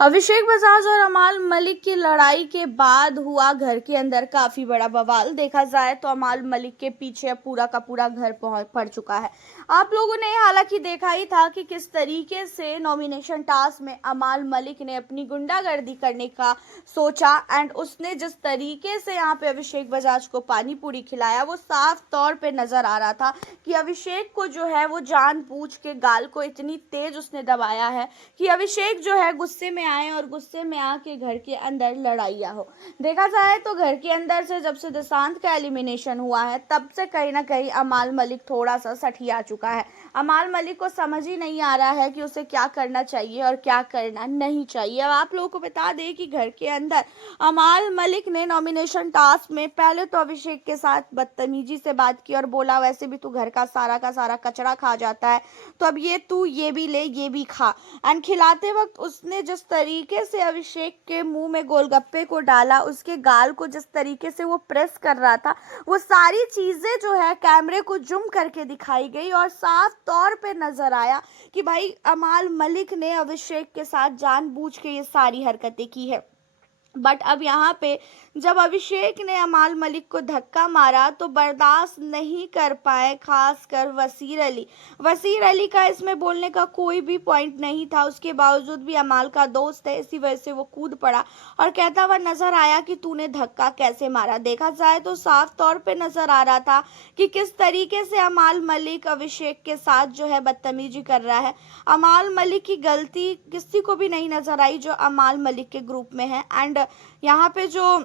अभिषेक बजाज और अमाल मलिक की लड़ाई के बाद हुआ घर के अंदर काफी बड़ा बवाल। देखा जाए तो अमाल मलिक के पीछे पूरा का पूरा घर पड़ चुका है। आप लोगों ने हालांकि देखा ही था कि किस तरीके से नॉमिनेशन टास्क में अमाल मलिक ने अपनी गुंडागर्दी करने का सोचा एंड उसने जिस तरीके से यहाँ पे अभिषेक बजाज को पानी पूरी खिलाया वो साफ तौर पे नजर आ रहा था कि अभिषेक को जो है वो जानबूझ के गाल को इतनी तेज उसने दबाया है कि अभिषेक जो है गुस्से में आए और गुस्से में आके घर के अंदर लड़ाइयाँ हो। देखा जाए तो घर के अंदर से जब से देशांत का एलिमिनेशन हुआ है तब से कहीं ना कहीं अमाल मलिक थोड़ा सा सठिया चुका है। अमाल मलिक को समझ ही नहीं आ रहा है कि उसे क्या करना चाहिए और क्या करना नहीं चाहिए। अब आप लोगों को बता दें कि घर के अंदर अमाल मलिक ने नॉमिनेशन टास्क में पहले तो अभिषेक के साथ बदतमीजी से बात की और बोला वैसे भी तू घर का सारा कचरा खा जाता है तो अब ये तू ये भी ले ये भी खा। एंड खिलाते वक्त उसने जिस तरीके से अभिषेक के मुंह में गोलगप्पे को डाला, उसके गाल को जिस तरीके से वो प्रेस कर रहा था, वो सारी चीजें जो है कैमरे को जूम करके दिखाई गई और साफ तौर पे नजर आया कि भाई अमाल मलिक ने अभिषेक के साथ जानबूझ के ये सारी हरकतें की है। बट अब यहाँ पे जब अभिषेक ने अमाल मलिक को धक्का मारा तो बर्दाश्त नहीं कर पाए, खासकर वसीर अली का इसमें बोलने का कोई भी पॉइंट नहीं था। उसके बावजूद भी अमाल का दोस्त है, इसी वजह से वो कूद पड़ा और कहता हुआ नजर आया कि तूने धक्का कैसे मारा। देखा जाए तो साफ तौर पे नजर आ रहा था कि किस तरीके से अमाल मलिक अभिषेक के साथ जो है बदतमीजी कर रहा है। अमाल मलिक की गलती किसी को भी नहीं नजर आई जो अमाल मलिक के ग्रुप में है। एंड यहाँ पे जो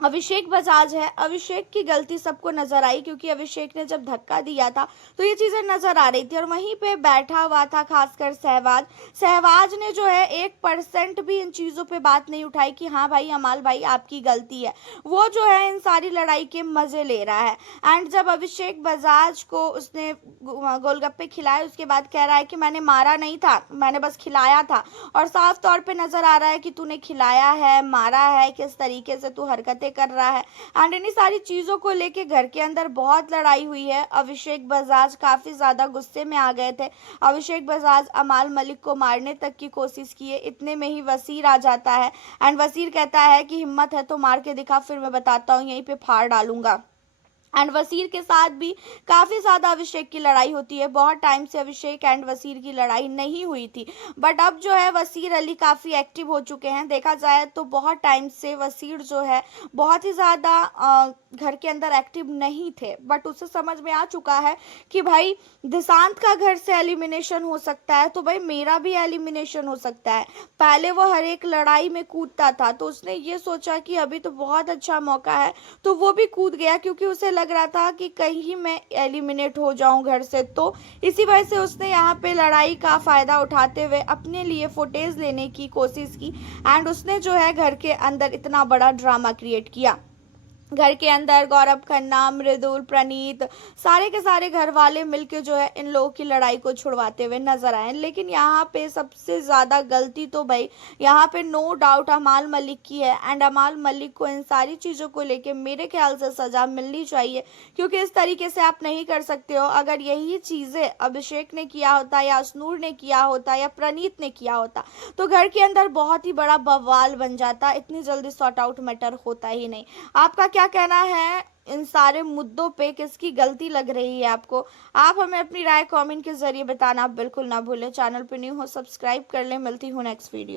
अभिषेक बजाज है, अभिषेक की गलती सबको नजर आई क्योंकि अभिषेक ने जब धक्का दिया था तो ये चीजें नजर आ रही थी और वहीं पे बैठा हुआ था खासकर सहवाज ने जो है 1% भी इन चीजों पे बात नहीं उठाई कि हाँ भाई अमाल भाई आपकी गलती है। वो जो है इन सारी लड़ाई के मजे ले रहा है। एंड जब अभिषेक बजाज को उसने गोलगप्पे खिलाए उसके बाद कह रहा है कि मैंने मारा नहीं था, मैंने बस खिलाया था। और साफ तौर पे नजर आ रहा है कि तूने खिलाया है, मारा है, किस तरीके से तू हरकतें कर रहा है। एंड इन्हीं सारी चीजों को लेके घर के अंदर बहुत लड़ाई हुई है। अभिषेक बजाज काफी ज्यादा गुस्से में आ गए थे। अभिषेक बजाज अमाल मलिक को मारने तक की कोशिश किए, इतने में ही वसीर आ जाता है एंड वसीर कहता है कि हिम्मत है तो मार के दिखा, फिर मैं बताता हूँ यहीं पे फाड़ डालूंगा। एंड वसीर के साथ भी काफी ज्यादा अभिषेक की लड़ाई होती है। बहुत टाइम से अभिषेक एंड वसीर की लड़ाई नहीं हुई थी बट अब जो है वसीर अली काफी एक्टिव हो चुके हैं। देखा जाए तो बहुत टाइम से वसीर जो है बहुत ही ज्यादा घर के अंदर एक्टिव नहीं थे बट उसे समझ में आ चुका है कि भाई देशांत का घर से एलिमिनेशन हो सकता है तो भाई मेरा भी एलिमिनेशन हो सकता है। पहले वो हर एक लड़ाई में कूदता था तो उसने ये सोचा कि अभी तो बहुत अच्छा मौका है तो वो भी कूद गया क्योंकि उसे लग रहा था कि कहीं मैं एलिमिनेट हो जाऊं घर से। तो इसी वजह से उसने यहाँ पे लड़ाई का फायदा उठाते हुए अपने लिए फुटेज लेने की कोशिश की एंड उसने जो है घर के अंदर इतना बड़ा ड्रामा क्रिएट किया। घर के अंदर गौरव खन्ना, मृदुल, प्रणीत, सारे के सारे घर वाले मिलके जो है इन लोगों की लड़ाई को छुड़वाते हुए नजर आए। लेकिन यहाँ पे सबसे ज्यादा गलती तो भाई यहाँ पे नो डाउट अमाल मलिक की है एंड अमाल मलिक को इन सारी चीजों को लेके मेरे ख्याल से सजा मिलनी चाहिए क्योंकि इस तरीके से आप नहीं कर सकते हो। अगर यही चीजें अभिषेक ने किया होता या अश्नूर ने किया होता या प्रणीत ने किया होता तो घर के अंदर बहुत ही बड़ा बवाल बन जाता, इतनी जल्दी सॉर्ट आउट मैटर होता ही नहीं। आपका क्या कहना है इन सारे मुद्दों पे, किसकी गलती लग रही है आपको? आप हमें अपनी राय कमेंट के जरिए बताना बिल्कुल ना भूलें। चैनल पे न्यू हो सब्सक्राइब कर ले। मिलती हूँ नेक्स्ट वीडियो।